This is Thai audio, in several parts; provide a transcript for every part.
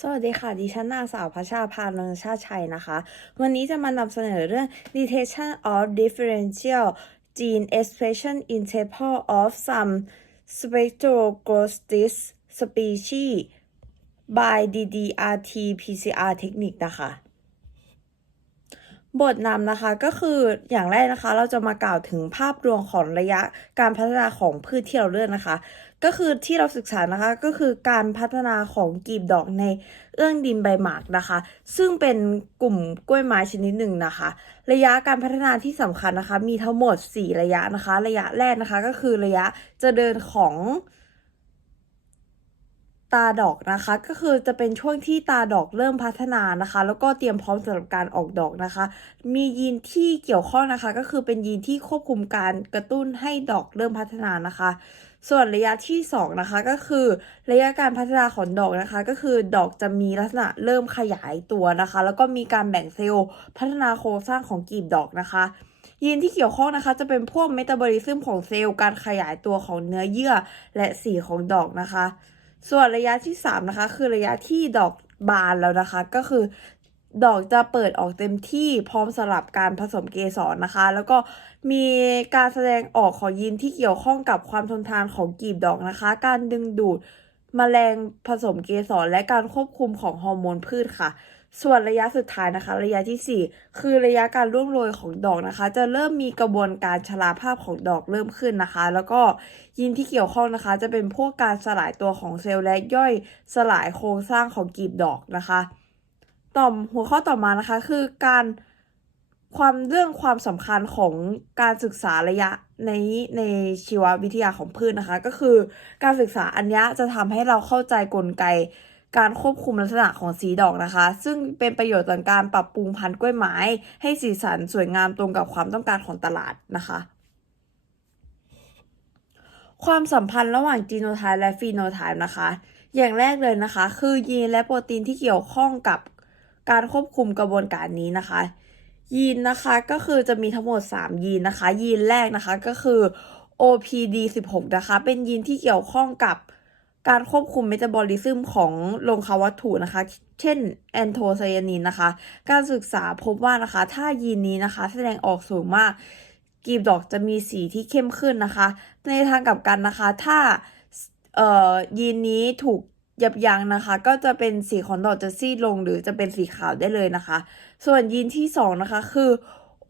สวัสดีค่ะ ดิฉันนางสาวพัชาภานนชาชัยนะคะ วันนี้จะมานำเสนอเรื่อง detection of differential gene expression in sample of some spectroscopic species by DDRT PCR technique นะคะ บทนำนะคะก็คืออย่างแรกนะคะ เราจะมากล่าวถึงภาพรวมของระยะการพัฒนาของพืชที่เราเลือกนะคะ ก็คือที่เราศึกษานะคะก็คือการพัฒนาของกลีบดอกในเอื้องดินใบหมากนะคะ ซึ่งเป็นกลุ่มกล้วยไม้ชนิดหนึ่งนะคะ ระยะการพัฒนาที่สำคัญนะคะ มีทั้งหมด 4 ระยะนะคะ ระยะแรกนะคะก็คือระยะจะเดินของตาดอกนะคะ ก็คือจะเป็นช่วงที่ตาดอกเริ่มพัฒนานะคะ แล้วก็เตรียมพร้อมสำหรับการออกดอกนะคะ มียีนที่เกี่ยวข้องนะคะ ก็คือเป็นยีนที่ควบคุมการกระตุ้นให้ดอกเริ่มพัฒนานะคะ ส่วนระยะที่ 2 นะคะก็คือระยะการพัฒนาของดอกนะคะ ก็คือดอกจะมีลักษณะเริ่มขยายตัวนะคะ แล้วก็มีการแบ่งเซลล์พัฒนาโครงสร้างของกลีบดอกนะคะยีนที่เกี่ยวข้องนะคะ จะเป็นพวกเมตาบอลิซึมของเซลล์ การขยายตัวของเนื้อเยื่อและสีของดอกนะคะ ส่วนระยะที่ 3 นะคะ คือระยะที่ดอกบานแล้วนะคะ ก็คือ ดอกจะเปิดออกเต็มที่พร้อมสำหรับการผสมเกสรนะคะ แล้วก็มีการแสดงออกของยีนที่เกี่ยวข้องกับความทนทานของกลีบดอกนะคะ การดึงดูดแมลงผสมเกสรและการควบคุมของฮอร์โมนพืชค่ะ ส่วนระยะสุดท้ายนะคะ ระยะที่ 4 คือระยะการร่วงโรยของดอกนะคะ จะเริ่มมีกระบวนการชราภาพของดอกเริ่มขึ้นนะคะ แล้วก็ยีนที่เกี่ยวข้องนะคะ จะเป็นพวกการสลายตัวของเซลล์และย่อยสลายโครงสร้างของกลีบดอกนะคะ ต่อหัวข้อต่อมานะคะ คือการความเรื่องความสำคัญของการศึกษาระยะในในชีววิทยาของพืชนะคะ ก็คือการศึกษาอันนี้จะทำให้เราเข้าใจกลไก การควบคุมลักษณะของสีดอกนะคะ ซึ่งเป็นประโยชน์ต่อการปรับปรุงพันธุ์กล้วยไม้ ให้สีสันสวยงามตรงกับความต้องการของตลาดนะคะ ความสัมพันธ์ระหว่างจีโนไทป์และฟีโนไทป์นะคะ อย่างแรกเลยนะคะ คือยีนและโปรตีนที่เกี่ยวข้องกับ การควบคุมกระบวนการนี้นะคะยีนนะคะก็คือจะมีทั้งหมด 3 ยีนนะคะ ยีนแรกนะคะก็คือ OPD16 นะคะ เป็นยีนที่เกี่ยวข้องกับการควบคุมเมตาบอลิซึมของโลงคาวัตถุนะคะ เช่นแอนโทไซยานินนะคะ การศึกษาพบว่านะคะ ถ้ายีนนี้นะคะ แสดงออกสูงมากกลีบดอกจะมีสีที่เข้มขึ้นนะคะ ในทางกลับกันนะคะ ถ้าเอ่ยีนนี้ถูก ยับยั้งนะคะ ก็จะเป็นสีของดอกจะซีดลงหรือจะเป็นสีขาวได้เลยนะคะ ส่วนยีนที่ 2 นะคะคือ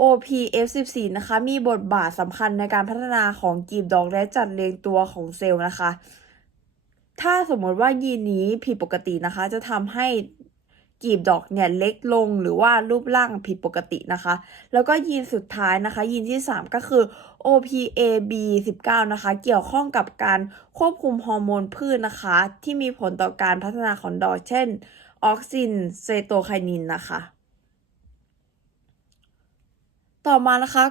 OPF14 นะคะ มีบทบาทสำคัญในการพัฒนาของกลีบดอกและจัดเรียงตัวของเซลล์นะคะ ถ้าสมมติว่ายีนนี้ผิดปกตินะคะ จะทำให้ กลีบดอกเนี่ยเล็กลงหรือว่ารูปร่างผิดปกตินะคะ แล้วก็ยีนสุดท้ายนะคะ ยีนที่ 3 ก็คือ OPAB19 นะคะ เกี่ยวข้องกับการควบคุมฮอร์โมนพืชนะคะ ที่มีผลต่อการพัฒนาของดอกเช่น ออกซินเซโตไคนินนะคะ ต่อมานะคะ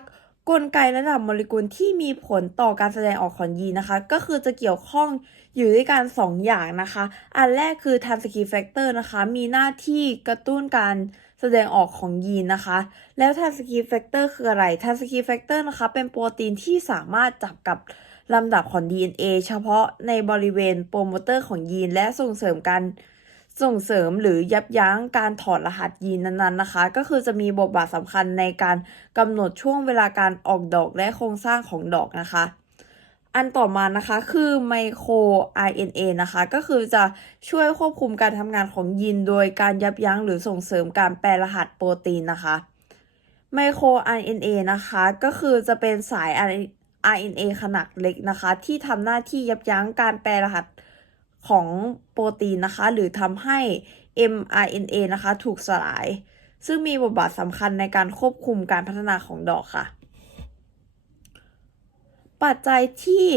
กลไกระดับโมเลกุลที่มีผลต่อการแสดงออกของยีนนะคะ ก็คือจะเกี่ยวข้องอยู่ด้วยกัน2ออย่างนะคะ อันแรกคือ transcript factor นะคะ มีหน้าที่กระตุ้นการแสดงออกของยีนนะคะ แล้ว transcript factor คืออะไร transcript factor นะคะ เป็นโปรตีนที่สามารถจับกับลำดับของ DNA เฉพาะในบริเวณโปรโมเตอร์ของยีนและส่งเสริมการ ส่งเสริมหรือยับยั้งการถอดรหัสยีนนั้นๆนะคะ ก็คือจะมีบทบาทสำคัญในการกำหนดช่วงเวลาการออกดอกและโครงสร้างของดอกนะคะ อันต่อมานะคะคือไมโคร RNA นะคะ ก็คือจะช่วยควบคุมการทำงานของยีนโดยการยับยั้งหรือส่งเสริมการแปลรหัสโปรตีนนะคะไมโคร RNA นะคะก็คือจะเป็นสาย RNA ขนาดเล็กนะคะ ที่ทำหน้าที่ยับยั้งการแปลรหัส ของโปรตีนนะคะ หรือทำให้ mRNA นะคะ ถูกสลาย ซึ่งมีบทบาทสำคัญในการควบคุมการพัฒนาของดอกค่ะ ปัจจัยที่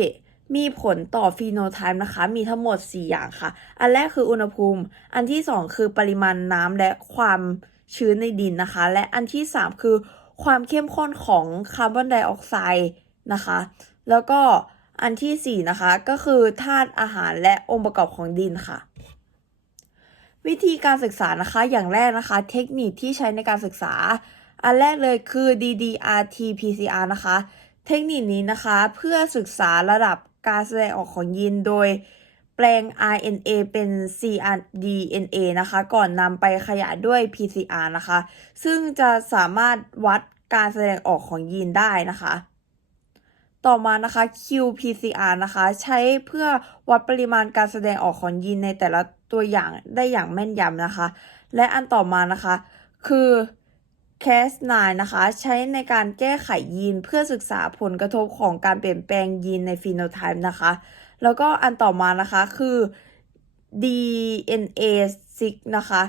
มีผลต่อฟีโนไทป์นะคะ มีทั้งหมด 4 อย่างค่ะ อันแรกคืออุณหภูมิ อันที่ 2 คือปริมาณน้ำและความชื้นในดินนะคะ และอันที่ 3 คือความเข้มข้นของคาร์บอนไดออกไซด์นะคะ แล้วก็ อันที่ 4 นะคะก็คือธาตุอาหารและองค์ประกอบของดินค่ะ วิธีการศึกษานะคะอย่างแรกนะคะ เทคนิคที่ใช้ในการศึกษา อันแรกเลยคือ DDRT PCR นะคะ เทคนิคนี้นะคะ เพื่อศึกษาระดับการแสดงออกของยีนโดยแปลง RNA เป็น cDNA นะคะ ก่อนนำไปขยายด้วย PCR นะคะ ซึ่งจะสามารถวัดการแสดงออกของยีนได้นะคะ ต่อมานะคะ qPCR นะคะ ใช้เพื่อวัดปริมาณการแสดงออกของยีนในแต่ละตัวอย่างได้อย่างแม่นยำนะคะ และอันต่อมานะคะ คือ Cas9 นะคะ ใช้ในการแก้ไขยีนเพื่อศึกษาผลกระทบของการเปลี่ยนแปลงยีนในฟีโนไทป์นะคะ แล้วก็อันต่อมานะคะคือ DNA6 นะคะ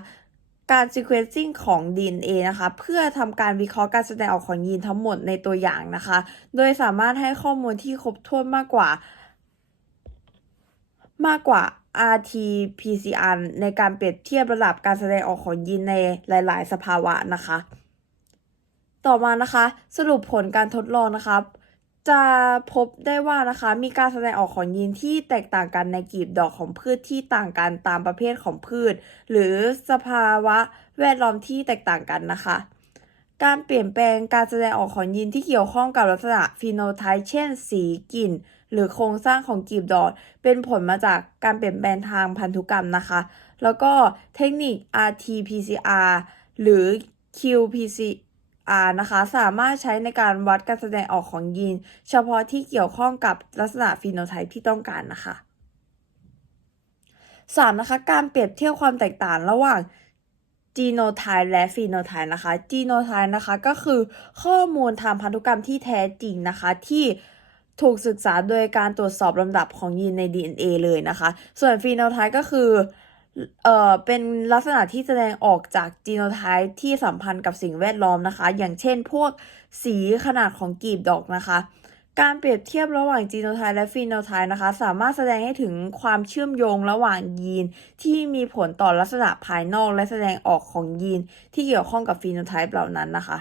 การ sequencing ของ DNA นะคะ เพื่อทำการวิเคราะห์การแสดงออกของยีนทั้งหมดในตัวอย่างนะคะ โดยสามารถให้ข้อมูลที่ครบถ้วนมากกว่า มากกว่า RT-PCR ในการเปรียบเทียบระดับการแสดงออกของยีนในหลาย ๆ สภาวะนะคะ ต่อมานะคะ สรุปผลการทดลองนะคะ จะพบได้ว่านะคะมีการแสดงออกของยีนที่แตกต่างกันในกลีบดอกของพืชที่ต่างกันตามประเภทของพืช หรือสภาวะแวดล้อมที่แตกต่างกันนะคะ การเปลี่ยนแปลงการแสดงออกของยีนที่เกี่ยวข้องกับลักษณะฟีโนไทป์เช่น สีกลิ่น หรือโครงสร้างของกลีบดอกเป็นผลมาจากการเปลี่ยนแปลงทางพันธุกรรมนะคะ แล้วก็เทคนิค RT-PCR หรือ qpc R นะคะ สามารถใช้ในการวัดการแสดงออกของยีน เฉพาะที่เกี่ยวข้องกับลักษณะฟีโนไทป์ที่ต้องการนะคะ 3. นะคะ การเปรียบเทียบความแตกต่างระหว่าง genotype และ phenotype นะคะ genotype นะคะก็คือข้อมูลทางพันธุกรรมที่แท้จริงนะคะที่ถูกศึกษาโดยการตรวจสอบลำดับของยีนใน DNA เลยนะคะ ส่วน phenotype ก็คือ เอ่อเป็นลักษณะที่แสดงออกจาก genotype ที่สัมพันธ์กับสิ่งแวดล้อมนะคะ อย่างเช่นพวกสีขนาดของกลีบดอกนะคะ การเปรียบเทียบระหว่าง genotype และ phenotype นะคะ สามารถแสดงให้ถึงความเชื่อมโยงระหว่างยีน ที่มีผลต่อลักษณะภายนอกและแสดงออกของยีน ที่เกี่ยวข้องกับ phenotype เหล่านั้นนะคะ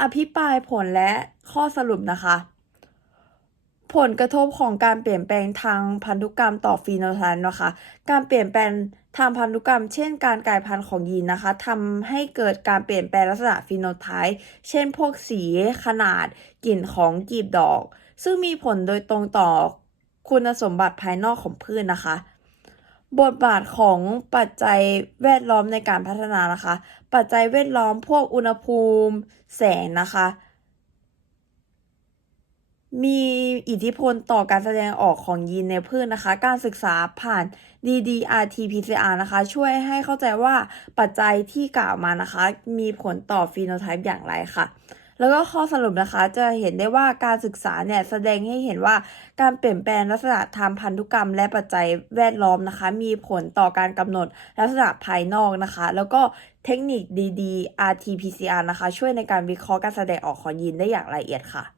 อภิปรายผลและข้อสรุปนะคะ ผลกระทบของการเปลี่ยนแปลงทางพันธุกรรมต่อฟีโนไทป์นะคะ การเปลี่ยนแปลงทางพันธุกรรม เช่น การกลายพันธุ์ของยีนนะคะทำให้เกิดการเปลี่ยนแปลงลักษณะฟีโนไทป์เช่น พวกสีขนาดกลิ่นของกลีบดอก ซึ่งมีผลโดยตรงต่อคุณสมบัติภายนอกของพืชนะคะ บทบาทของปัจจัยแวดล้อมในการพัฒนานะคะ ปัจจัยแวดล้อมพวกอุณหภูมิ แสงนะคะ มีอิทธิพลต่อการแสดงออกของยีนในพืชนะคะ การศึกษาผ่าน DDRT-PCR นะคะ ช่วยให้เข้าใจว่าปัจจัยที่กล่าวมานะคะ มีผลต่อฟีโนไทป์อย่างไรค่ะ แล้วก็ข้อสรุปนะคะจะเห็นได้ว่าการศึกษาเนี่ยแสดงให้เห็นว่าการเปลี่ยนแปลงลักษณะทางพันธุกรรม และปัจจัยแวดล้อมนะคะ มีผลต่อการกำหนดลักษณะภายนอกนะคะ แล้วก็เทคนิค DDRT-PCR นะคะ ช่วยในการวิเคราะห์การแสดงออกของยีนได้อย่างละเอียดค่ะ